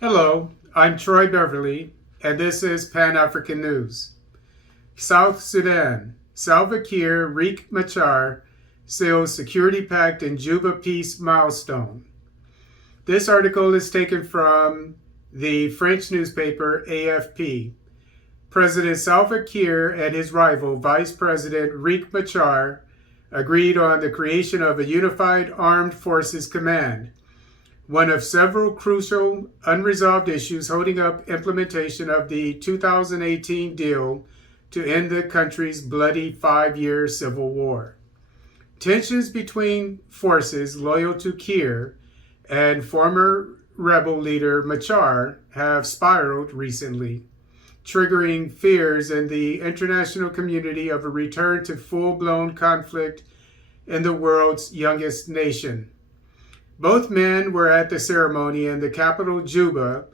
Hello, I'm Troy Beverly, and this is Pan-African News. South Sudan, Salva Kiir, Riek Machar seals security pact in Juba peace milestone. This article is taken from the French newspaper AFP. President Salva Kiir and his rival, Vice President Riek Machar, agreed on the creation of a unified armed forces command, one of several crucial unresolved issues holding up implementation of the 2018 deal to end the country's bloody 5-year civil war. Tensions between forces loyal to Kiir and former rebel leader Machar have spiraled recently, triggering fears in the international community of a return to full-blown conflict in the world's youngest nation. Both men were at the ceremony in the capital Juba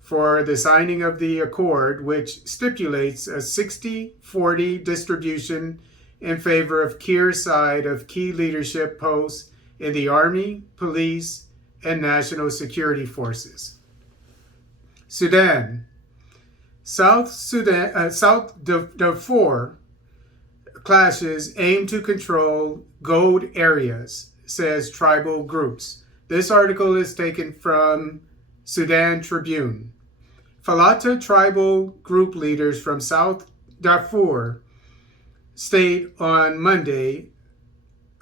for the signing of the accord, which stipulates a 60-40 distribution in favor of Kiir's side of key leadership posts in the army, police, and national security forces. Sudan. South Darfur clashes aim to control gold areas, says tribal groups. This article is taken from Sudan Tribune. Falata tribal group leaders from South Darfur State on Monday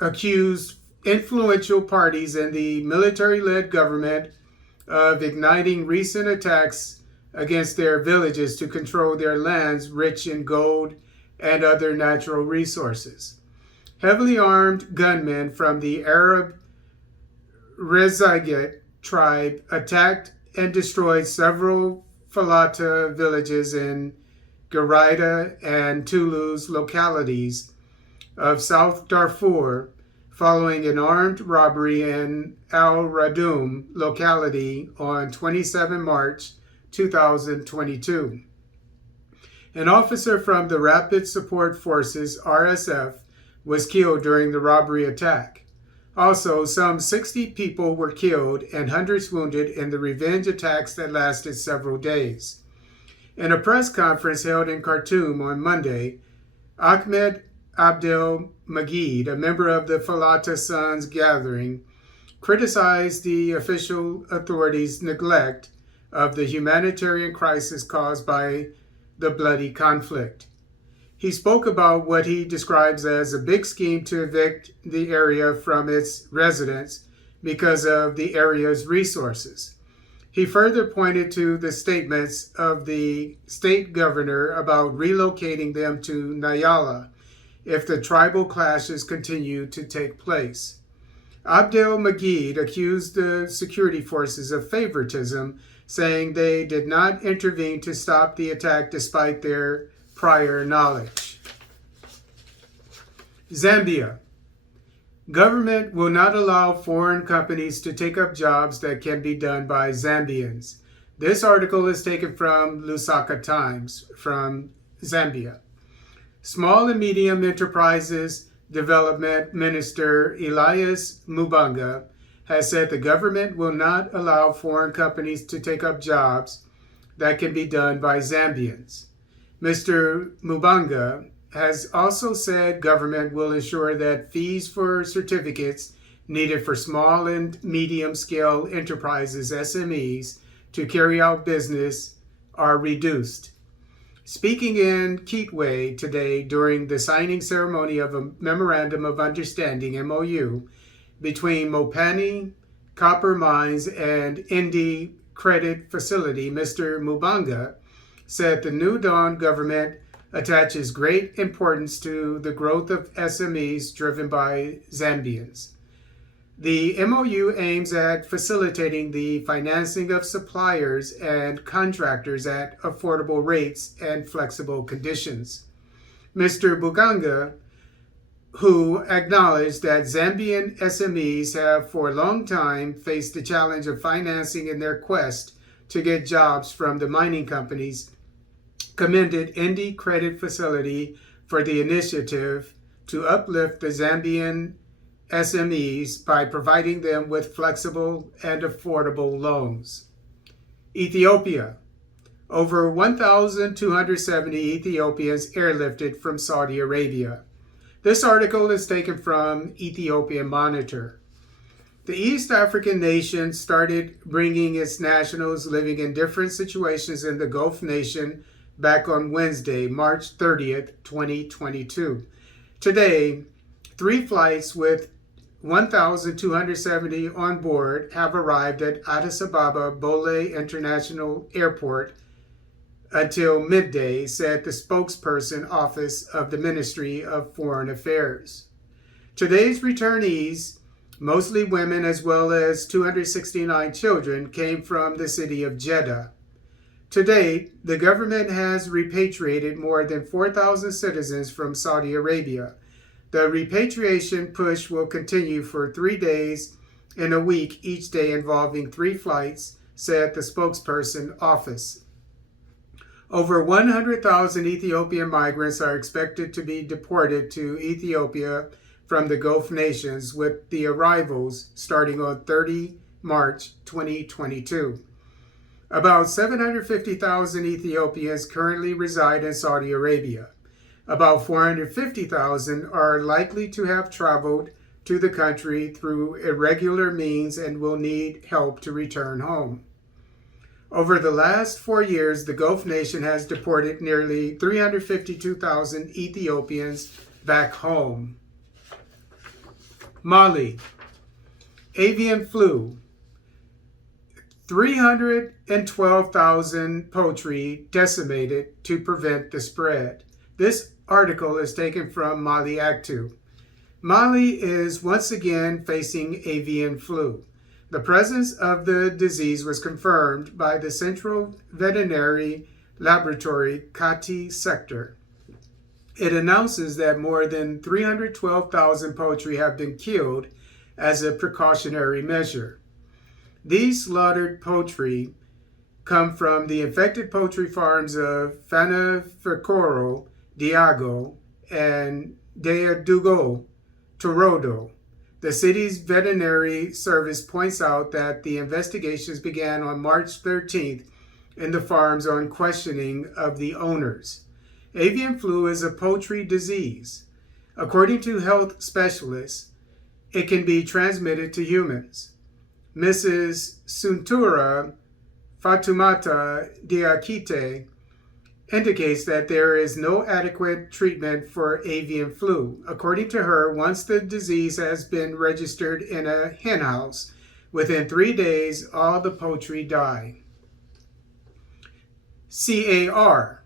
accused influential parties in the military-led government of igniting recent attacks against their villages to control their lands rich in gold and other natural resources. Heavily armed gunmen from the Arab Rezaget tribe attacked and destroyed several Falata villages in Garida and Toulouse localities of South Darfur following an armed robbery in Al Radoum locality on 27 March 2022. An officer from the Rapid Support Forces, RSF, was killed during the robbery attack. Also, some 60 people were killed and hundreds wounded in the revenge attacks that lasted several days. In a press conference held in Khartoum on Monday, Ahmed Abdel Magid, a member of the Falata Sons gathering, criticized the official authorities' neglect of the humanitarian crisis caused by the bloody conflict. He spoke about what he describes as a big scheme to evict the area from its residents because of the area's resources. He further pointed to the statements of the state governor about relocating them to Nyala if the tribal clashes continue to take place. Abdel Magid accused the security forces of favoritism, saying they did not intervene to stop the attack despite their prior knowledge. Zambia. Government will not allow foreign companies to take up jobs that can be done by Zambians. This article is taken from Lusaka Times from Zambia. Small and Medium Enterprises Development Minister Elias Mubanga has said the government will not allow foreign companies to take up jobs that can be done by Zambians. Mr. Mubanga has also said government will ensure that fees for certificates needed for small and medium-scale enterprises, SMEs, to carry out business are reduced. Speaking in Kitwe today during the signing ceremony of a Memorandum of Understanding, MOU, between Mopani Copper Mines and Indi Credit Facility, Mr. Mubanga said the New Dawn government attaches great importance to the growth of SMEs driven by Zambians. The MOU aims at facilitating the financing of suppliers and contractors at affordable rates and flexible conditions. Mr. Buganga, who acknowledged that Zambian SMEs have for a long time faced the challenge of financing in their quest to get jobs from the mining companies, commended Indi Credit Facility for the initiative to uplift the Zambian SMEs by providing them with flexible and affordable loans. Ethiopia. Over 1,270 Ethiopians airlifted from Saudi Arabia. This article is taken from Ethiopian Monitor. The East African nation started bringing its nationals living in different situations in the Gulf nation back on Wednesday, March 30th, 2022. Today, 3 flights with 1,270 on board have arrived at Addis Ababa Bole International Airport until midday, said the spokesperson office of the Ministry of Foreign Affairs. Today's returnees, mostly women as well as 269 children, came from the city of Jeddah. To date, the government has repatriated more than 4,000 citizens from Saudi Arabia. The repatriation push will continue for 3 days in a week, each day involving 3 flights, said the spokesperson office. Over 100,000 Ethiopian migrants are expected to be deported to Ethiopia from the Gulf nations, with the arrivals starting on 30 March 2022. About 750,000 Ethiopians currently reside in Saudi Arabia. About 450,000 are likely to have traveled to the country through irregular means and will need help to return home. Over the last 4 years, the Gulf nation has deported nearly 352,000 Ethiopians back home. Mali. Avian flu. 312,000 poultry decimated to prevent the spread. This article is taken from Mali Actu. Mali is once again facing avian flu. The presence of the disease was confirmed by the Central Veterinary Laboratory Kati sector. It announces that more than 312,000 poultry have been killed as a precautionary measure. These slaughtered poultry come from the infected poultry farms of Fanafiecoro, Diago, and Diedougou Torodo. The city's veterinary service points out that the investigations began on March 13th in the farms on questioning of the owners. Avian flu is a poultry disease. According to health specialists, it can be transmitted to humans. Mrs. Suntura Fatumata Diakite indicates that there is no adequate treatment for avian flu. According to her, once the disease has been registered in a henhouse, within 3 days, all the poultry die. CAR.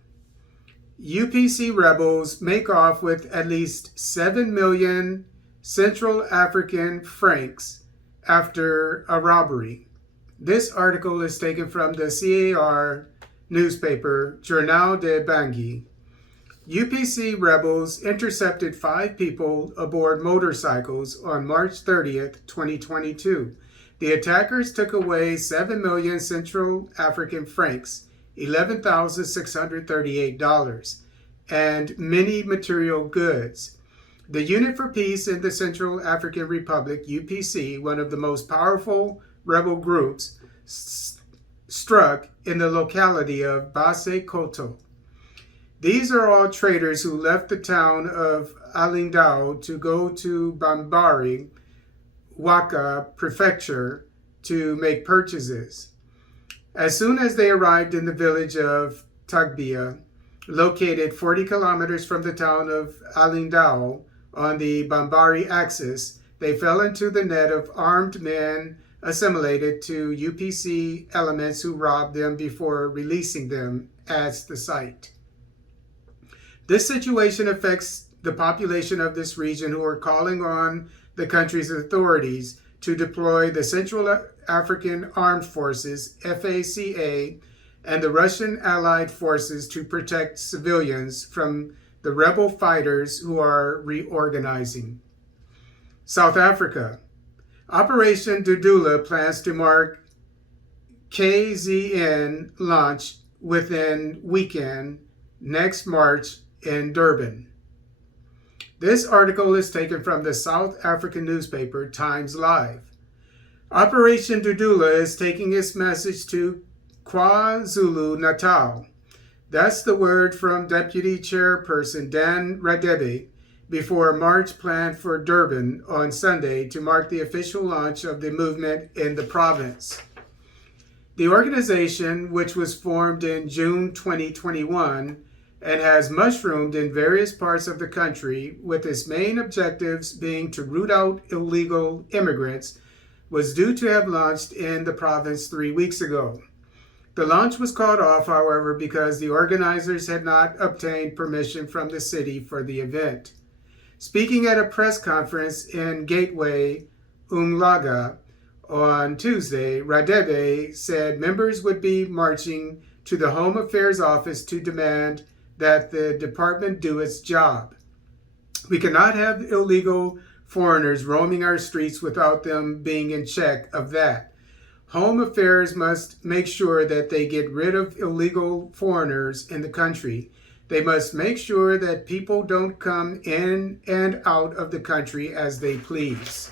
UPC rebels make off with at least 7 million Central African francs after a robbery. This article is taken from the CAR newspaper Jornal de Bangui. UPC rebels intercepted 5 people aboard motorcycles on March 30th, 2022. The attackers took away 7 million Central African francs, $11,638, and many material goods. The Unit for Peace in the Central African Republic, UPC, one of the most powerful rebel groups, struck in the locality of Base-Kotto. These are all traders who left the town of Alindao to go to Bambari, Waka Prefecture, to make purchases. As soon as they arrived in the village of Tagbia, located 40 kilometers from the town of Alindao on the Bambari axis, they fell into the net of armed men assimilated to UPC elements who robbed them before releasing them, adds the site. This situation affects the population of this region, who are calling on the country's authorities to deploy the Central African Armed Forces, FACA, and the Russian allied forces to protect civilians from the rebel fighters who are reorganizing. South Africa. Operation Dudula plans to mark KZN launch within weekend next March in Durban. This article is taken from the South African newspaper Times Live. Operation Dudula is taking its message to KwaZulu-Natal. That's the word from Deputy Chairperson Dan Radebe before a march planned for Durban on Sunday to mark the official launch of the movement in the province. The organization, which was formed in June 2021 and has mushroomed in various parts of the country, with its main objectives being to root out illegal immigrants, was due to have launched in the province 3 weeks ago. The launch was called off, however, because the organizers had not obtained permission from the city for the event. Speaking at a press conference in Gateway, Umlaga, on Tuesday, Radebe said members would be marching to the Home Affairs Office to demand that the department do its job. We cannot have illegal foreigners roaming our streets without them being in check of that. Home Affairs must make sure that they get rid of illegal foreigners in the country. They must make sure that people don't come in and out of the country as they please.